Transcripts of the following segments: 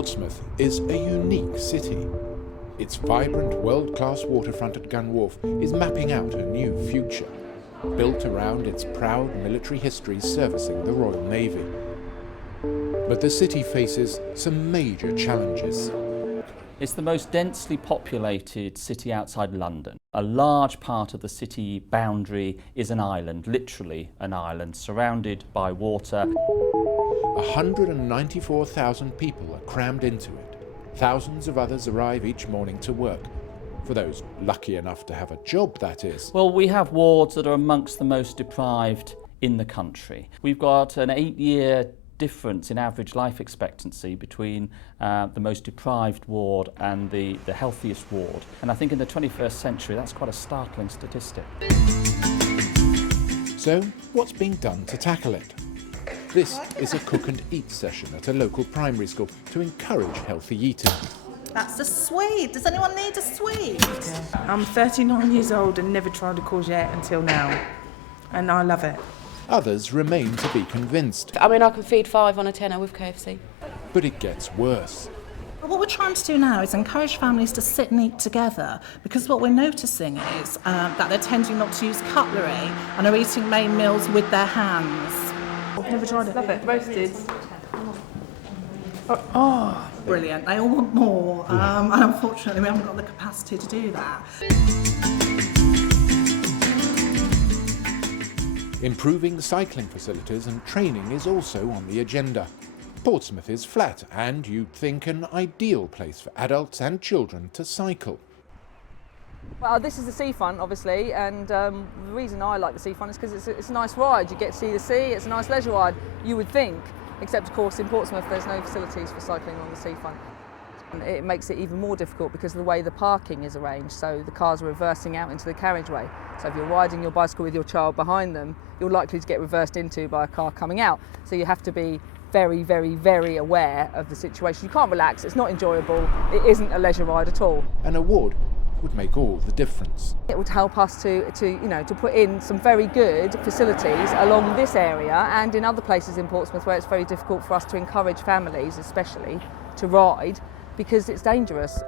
Portsmouth is a unique city. Its vibrant world-class waterfront at Gun Wharf is mapping out a new future, built around its proud military history servicing the Royal Navy. But the city faces some major challenges. It's the most densely populated city outside London. A large part of the city boundary is an island, literally an island, surrounded by water. 194,000 people are crammed into it. Thousands of others arrive each morning to work. For those lucky enough to have a job, that is. Well, we have wards that are amongst the most deprived in the country. We've got an 8-year difference in average life expectancy between the most deprived ward and the healthiest ward. And I think in the 21st century, that's quite a startling statistic. So, what's being done to tackle it? This is a cook and eat session at a local primary school to encourage healthy eating. That's a sweet. Does anyone need a sweet? I'm 39 years old and never tried a courgette until now, and I love it. Others remain to be convinced. I mean, I can feed 5 on a tenner with KFC. But it gets worse. What we're trying to do now is encourage families to sit and eat together, because what we're noticing is that they're tending not to use cutlery and are eating main meals with their hands. I've never tried it. Love it. Roasted. Brilliant. They all want more, and unfortunately we haven't got the capacity to do that. Improving cycling facilities and training is also on the agenda. Portsmouth is flat and, you'd think, an ideal place for adults and children to cycle. Well, this is the seafront, obviously, and the reason I like the seafront is because it's a nice ride. You get to see the sea, it's a nice leisure ride, you would think. Except, of course, in Portsmouth there's no facilities for cycling on the seafront. And it makes it even more difficult because of the way the parking is arranged, so the cars are reversing out into the carriageway. So if you're riding your bicycle with your child behind them, you're likely to get reversed into by a car coming out. So you have to be very, very, very aware of the situation. You can't relax, it's not enjoyable, it isn't a leisure ride at all. An award would make all the difference. It would help us to put in some very good facilities along this area and in other places in Portsmouth where it's very difficult for us to encourage families, especially, to ride because it's dangerous.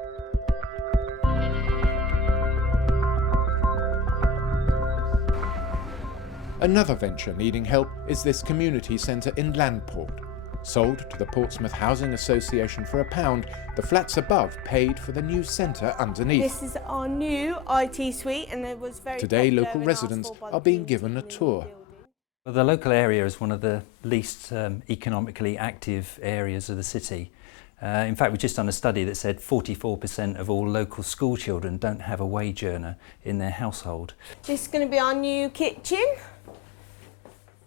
Another venture needing help is this community centre in Landport. Sold to the Portsmouth Housing Association for £1, the flats above paid for the new centre underneath. This is our new IT suite, and it was very Today, local residents are being given a tour. Well, the local area is one of the least economically active areas of the city. In fact, we've just done a study that said 44% of all local school children don't have a wage earner in their household. This is going to be our new kitchen.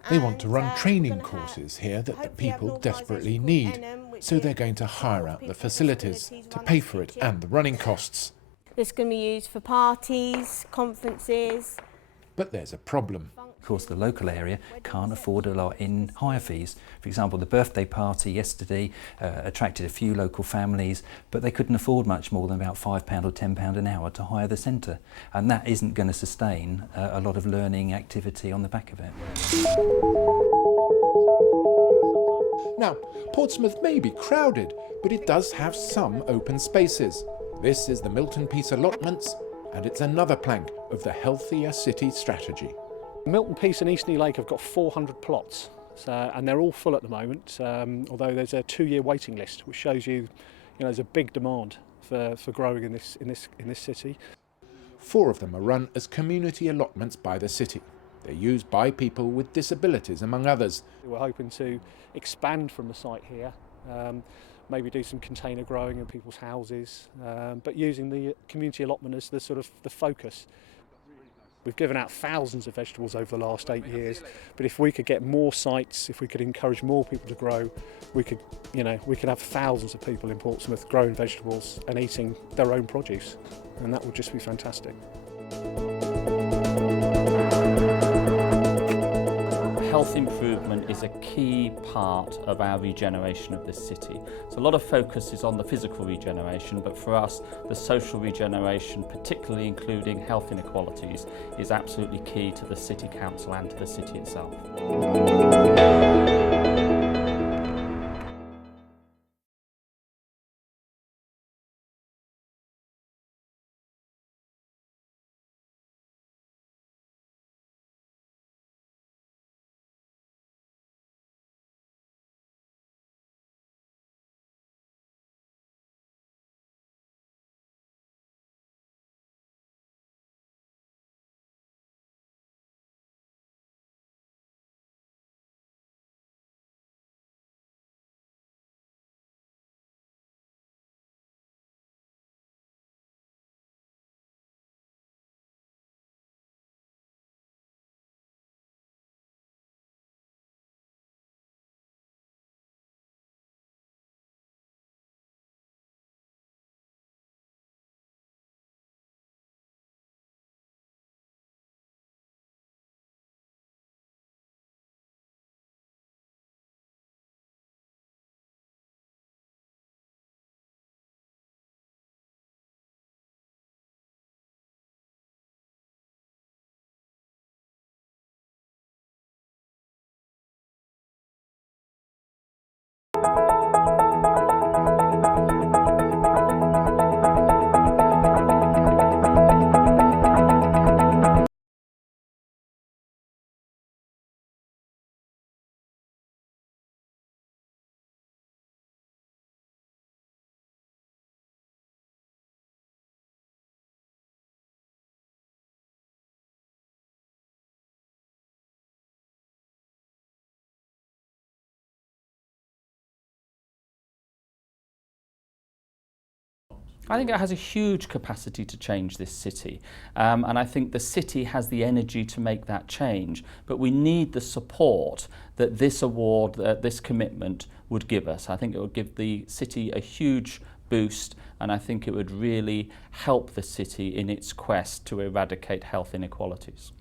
They want to run training courses here that the people desperately need, so they're going to hire out the facilities to pay for it and the running costs. This is going to be used for parties, conferences. But there's a problem. Of course, the local area can't afford a lot in hire fees. For example, the birthday party yesterday attracted a few local families, but they couldn't afford much more than about £5 or £10 an hour to hire the centre. And that isn't going to sustain a lot of learning activity on the back of it. Now, Portsmouth may be crowded, but it does have some open spaces. This is the Milton Peace allotments, and it's another plank of the Healthier City strategy. Milton Peace and Eastney Lake have got 400 plots, and they're all full at the moment, although there's a 2-year waiting list, which shows you, there's a big demand for growing in this city. 4 of them are run as community allotments by the city. They're used by people with disabilities, among others. We're hoping to expand from the site here, maybe do some container growing in people's houses, but using the community allotment as the focus. We've given out thousands of vegetables over the last 8 years, but if we could get more sites, if we could encourage more people to grow, we could have thousands of people in Portsmouth growing vegetables and eating their own produce, and that would just be fantastic. Health improvement is a key part of our regeneration of this city. So a lot of focus is on the physical regeneration, but for us, the social regeneration, particularly including health inequalities, is absolutely key to the City Council and to the city itself. I think it has a huge capacity to change this city, and I think the city has the energy to make that change, but we need the support that this award, this commitment would give us. I think it would give the city a huge boost, and I think it would really help the city in its quest to eradicate health inequalities.